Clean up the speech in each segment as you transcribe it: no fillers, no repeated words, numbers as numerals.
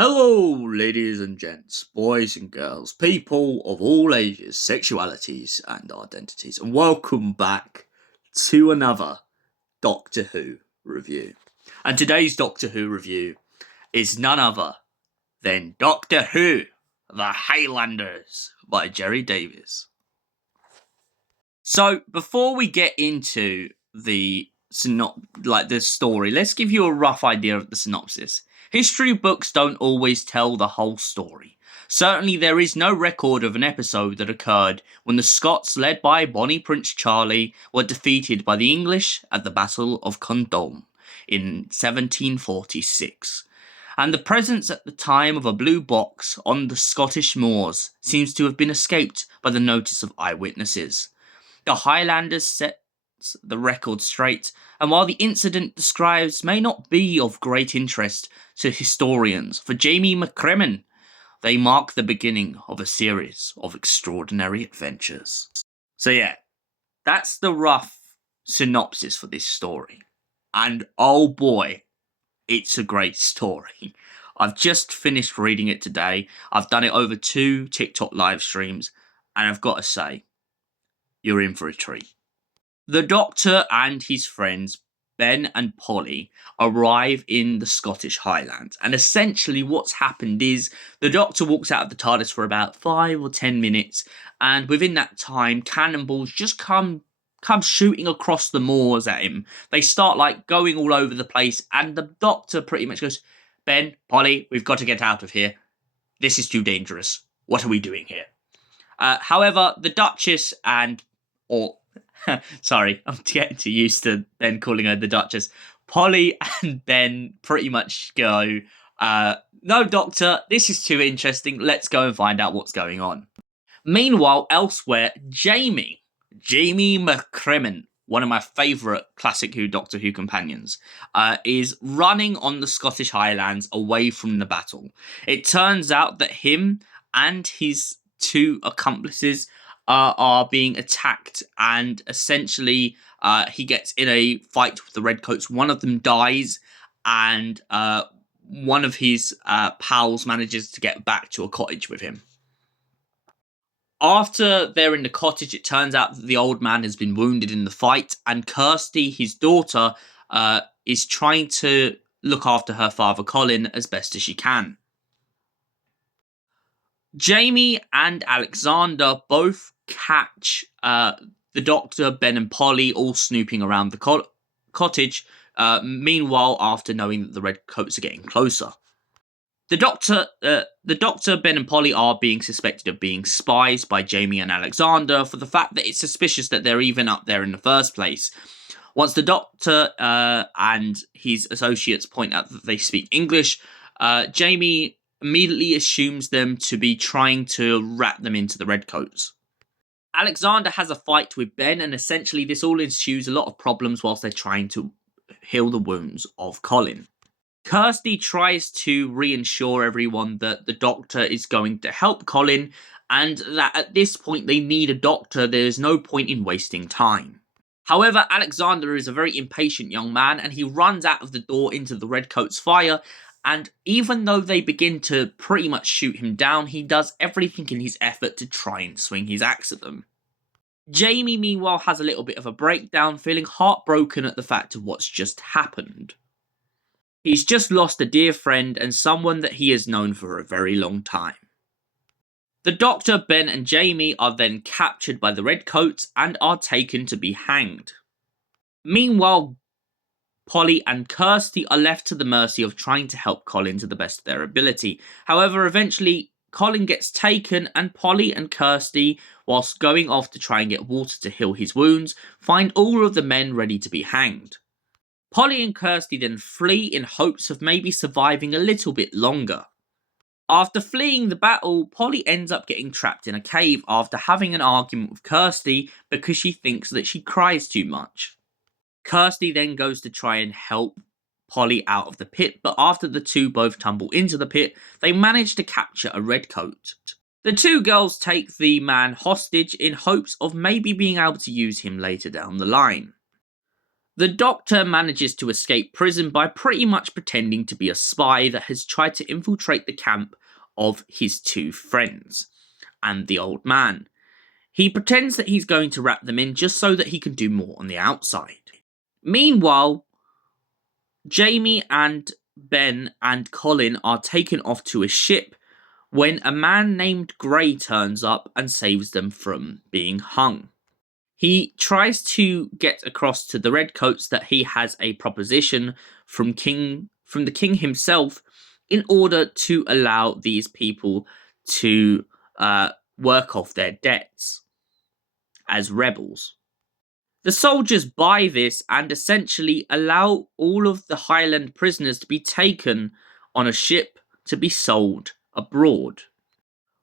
Hello, ladies and gents, boys and girls, people of all ages, sexualities, and identities, and welcome back to another Doctor Who review. And today's Doctor Who review is none other than Doctor Who, The Highlanders by Gerry Davies. So, before we get into the story, let's give you a rough idea of the synopsis. History books don't always tell the whole story. Certainly, there is no record of an episode that occurred when the Scots, led by Bonnie Prince Charlie, were defeated by the English at the Battle of Condom in 1746. And the presence at the time of a blue box on the Scottish moors seems to have been escaped by the notice of eyewitnesses. The Highlanders sets the record straight, and while the incident describes may not be of great interest to historians, for Jamie McCrimmon, they mark the beginning of a series of extraordinary adventures. So yeah, that's the rough synopsis for this story. And oh boy, it's a great story. I've just finished reading it today. I've done it over 2 TikTok live streams, and I've got to say, you're in for a treat. The Doctor and his friends, Ben and Polly, arrive in the Scottish Highlands. And essentially what's happened is the Doctor walks out of the TARDIS for about 5 or 10 minutes. And within that time, cannonballs just come shooting across the moors at him. They start going all over the place. And the Doctor pretty much goes, Ben, Polly, we've got to get out of here. This is too dangerous. What are we doing here? However, the Duchess sorry, I'm getting too used to Ben calling her the Duchess. Polly and Ben pretty much go, no, Doctor, this is too interesting. Let's go and find out what's going on. Meanwhile, elsewhere, Jamie McCrimmon, one of my favourite classic Doctor Who companions, is running on the Scottish Highlands away from the battle. It turns out that him and his 2 accomplices are being attacked, and essentially he gets in a fight with the Redcoats. One of them dies, and one of his pals manages to get back to a cottage with him. After they're in the cottage, it turns out that the old man has been wounded in the fight, and Kirsty, his daughter, is trying to look after her father Colin as best as she can. Jamie and Alexander both catch the Doctor, Ben and Polly all snooping around the cottage, meanwhile after knowing that the Redcoats are getting closer. The Doctor, Ben and Polly are being suspected of being spies by Jamie and Alexander for the fact that it's suspicious that they're even up there in the first place. Once the Doctor and his associates point out that they speak English, Jamie immediately assumes them to be trying to rat them into the Redcoats. Alexander has a fight with Ben, and essentially this all ensues a lot of problems whilst they're trying to heal the wounds of Colin. Kirsty tries to reassure everyone that the Doctor is going to help Colin, and that at this point they need a doctor. There's no point in wasting time. However, Alexander is a very impatient young man, and he runs out of the door into the Redcoats' fire, and even though they begin to pretty much shoot him down, he does everything in his effort to try and swing his axe at them. Jamie, meanwhile, has a little bit of a breakdown, feeling heartbroken at the fact of what's just happened. He's just lost a dear friend and someone that he has known for a very long time. The Doctor, Ben and Jamie are then captured by the Redcoats and are taken to be hanged. Meanwhile, Polly and Kirsty are left to the mercy of trying to help Colin to the best of their ability. However, eventually, Colin gets taken, and Polly and Kirsty, whilst going off to try and get water to heal his wounds, find all of the men ready to be hanged. Polly and Kirsty then flee in hopes of maybe surviving a little bit longer. After fleeing the battle, Polly ends up getting trapped in a cave after having an argument with Kirsty because she thinks that she cries too much. Kirsty then goes to try and help Polly out of the pit, but after the 2 both tumble into the pit, they manage to capture a Redcoat. The 2 girls take the man hostage in hopes of maybe being able to use him later down the line. The Doctor manages to escape prison by pretty much pretending to be a spy that has tried to infiltrate the camp of his two friends and the old man. He pretends that he's going to wrap them in just so that he can do more on the outside. Meanwhile, Jamie and Ben and Colin are taken off to a ship when a man named Grey turns up and saves them from being hung. He tries to get across to the Redcoats that he has a proposition from the king himself in order to allow these people to work off their debts as rebels. The soldiers buy this and essentially allow all of the Highland prisoners to be taken on a ship to be sold abroad.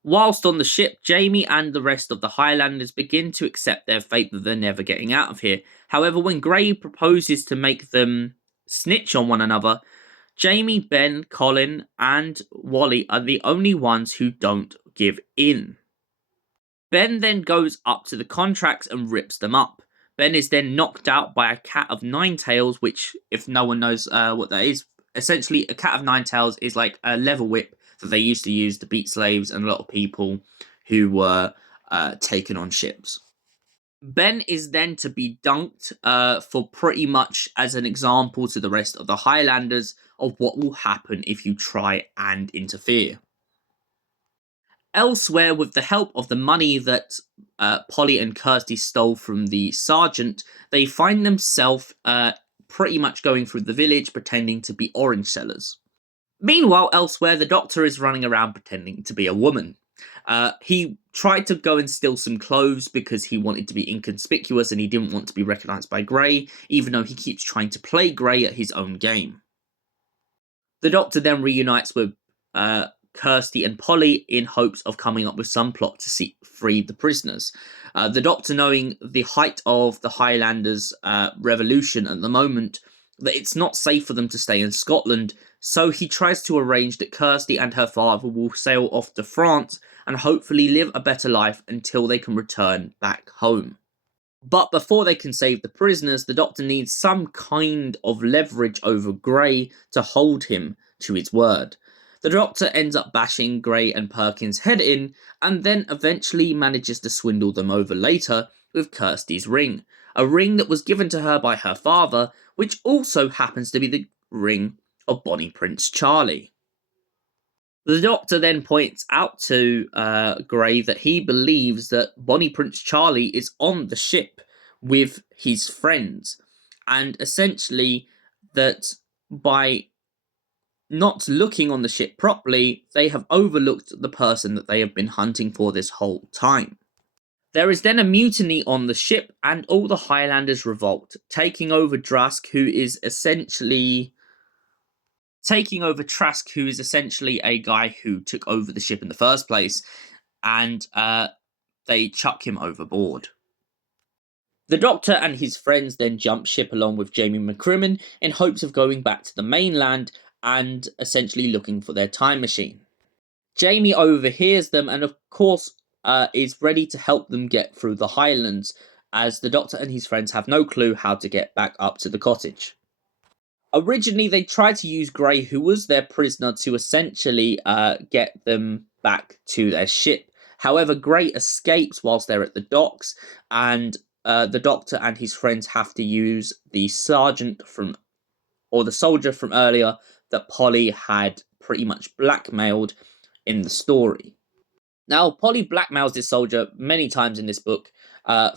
Whilst on the ship, Jamie and the rest of the Highlanders begin to accept their fate that they're never getting out of here. However, when Grey proposes to make them snitch on one another, Jamie, Ben, Colin, and Wally are the only ones who don't give in. Ben then goes up to the contracts and rips them up. Ben is then knocked out by a cat of nine tails, which, if no one knows what that is, essentially a cat of nine tails is like a level whip that they used to use to beat slaves and a lot of people who were taken on ships. Ben is then to be dunked for pretty much as an example to the rest of the Highlanders of what will happen if you try and interfere. Elsewhere, with the help of the money that Polly and Kirsty stole from the sergeant, they find themselves pretty much going through the village pretending to be orange sellers. Meanwhile, elsewhere, the Doctor is running around pretending to be a woman. He tried to go and steal some clothes because he wanted to be inconspicuous and he didn't want to be recognised by Grey, even though he keeps trying to play Grey at his own game. The Doctor then reunites with Kirsty and Polly in hopes of coming up with some plot to free the prisoners. The Doctor, knowing the height of the Highlanders' revolution at the moment, that it's not safe for them to stay in Scotland, so he tries to arrange that Kirsty and her father will sail off to France and hopefully live a better life until they can return back home. But before they can save the prisoners, the Doctor needs some kind of leverage over Grey to hold him to his word. The Doctor ends up bashing Grey and Perkins' head in, and then eventually manages to swindle them over later with Kirsty's ring. A ring that was given to her by her father, which also happens to be the ring of Bonnie Prince Charlie. The Doctor then points out to Grey that he believes that Bonnie Prince Charlie is on the ship with his friends, and essentially that by not looking on the ship properly, they have overlooked the person that they have been hunting for this whole time. There is then a mutiny on the ship, and all the Highlanders revolt, taking over Trask, who is essentially a guy who took over the ship in the first place, and they chuck him overboard. The Doctor and his friends then jump ship along with Jamie McCrimmon in hopes of going back to the mainland and essentially looking for their time machine. Jamie overhears them and of course is ready to help them get through the Highlands, as the Doctor and his friends have no clue how to get back up to the cottage. Originally, they tried to use Grey, who was their prisoner, to essentially get them back to their ship. However, Grey escapes whilst they're at the docks, and the Doctor and his friends have to use the soldier from earlier that Polly had pretty much blackmailed in the story. Now, Polly blackmails this soldier many times in this book,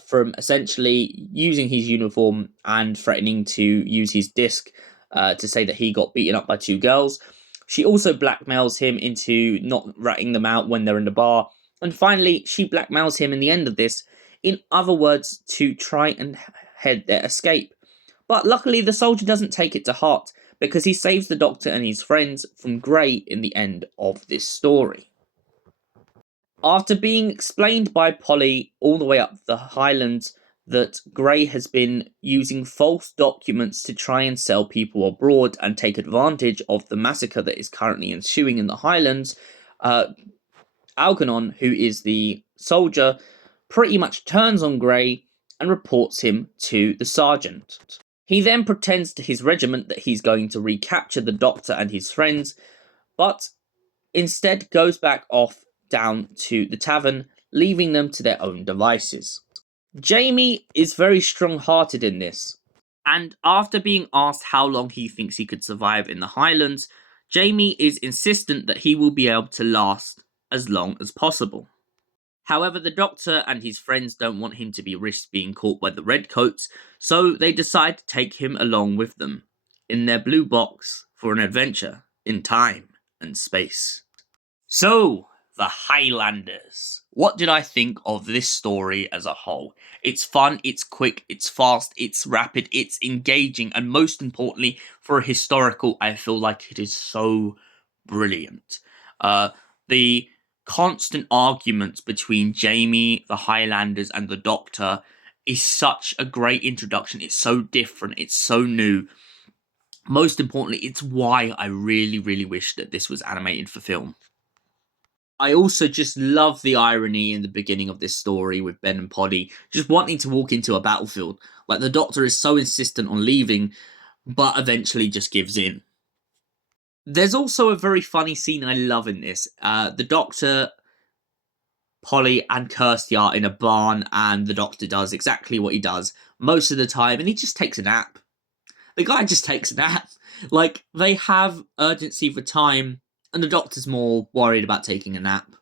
from essentially using his uniform and threatening to use his disc to say that he got beaten up by two girls. She also blackmails him into not ratting them out when they're in the bar. And finally, she blackmails him in the end of this, in other words, to try and head their escape. But luckily, the soldier doesn't take it to heart, because he saves the Doctor and his friends from Grey in the end of this story. After being explained by Polly all the way up the Highlands that Grey has been using false documents to try and sell people abroad and take advantage of the massacre that is currently ensuing in the Highlands, Algernon, who is the soldier, pretty much turns on Grey and reports him to the sergeant. He then pretends to his regiment that he's going to recapture the Doctor and his friends, but instead goes back off down to the tavern, leaving them to their own devices. Jamie is very strong-hearted in this, and after being asked how long he thinks he could survive in the Highlands, Jamie is insistent that he will be able to last as long as possible. However, the Doctor and his friends don't want him to be risked being caught by the Redcoats, so they decide to take him along with them in their blue box for an adventure in time and space. So, the Highlanders. What did I think of this story as a whole? It's fun, it's quick, it's fast, it's rapid, it's engaging, and most importantly, for a historical, I feel like it is so brilliant. The constant arguments between Jamie, the Highlanders, and the Doctor is such a great introduction. It's so different, it's so new. Most importantly, it's why I really, really wish that this was animated for film. I also just love the irony in the beginning of this story with Ben and Polly just wanting to walk into a battlefield. Like, the Doctor is so insistent on leaving, but eventually just gives in. There's also a very funny scene I love in this. The Doctor, Polly, and Kirsty are in a barn, and the Doctor does exactly what he does most of the time, and he just takes a nap. The guy just takes a nap. Like, they have urgency for time, and the Doctor's more worried about taking a nap.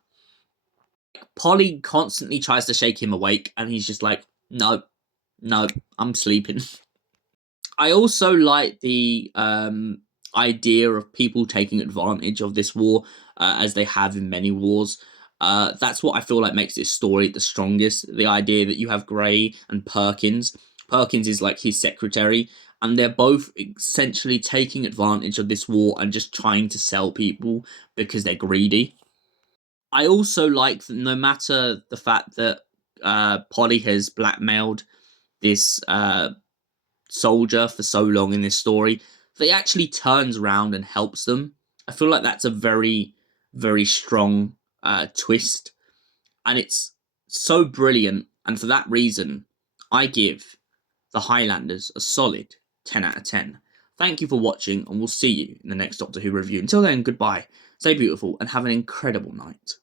Polly constantly tries to shake him awake, and he's just like, no, I'm sleeping. I also like the idea of people taking advantage of this war, as they have in many wars. That's what I feel like makes this story the strongest. The idea that you have Gray and Perkins. Perkins is like his secretary, and they're both essentially taking advantage of this war and just trying to sell people because they're greedy. I also like that no matter the fact that Polly has blackmailed this soldier for so long in this story, they actually turns around and helps them. I feel like that's a very, very strong twist, and it's so brilliant, and for that reason, I give the Highlanders a solid 10 out of 10. Thank you for watching, and we'll see you in the next Doctor Who review. Until then, goodbye, stay beautiful, and have an incredible night.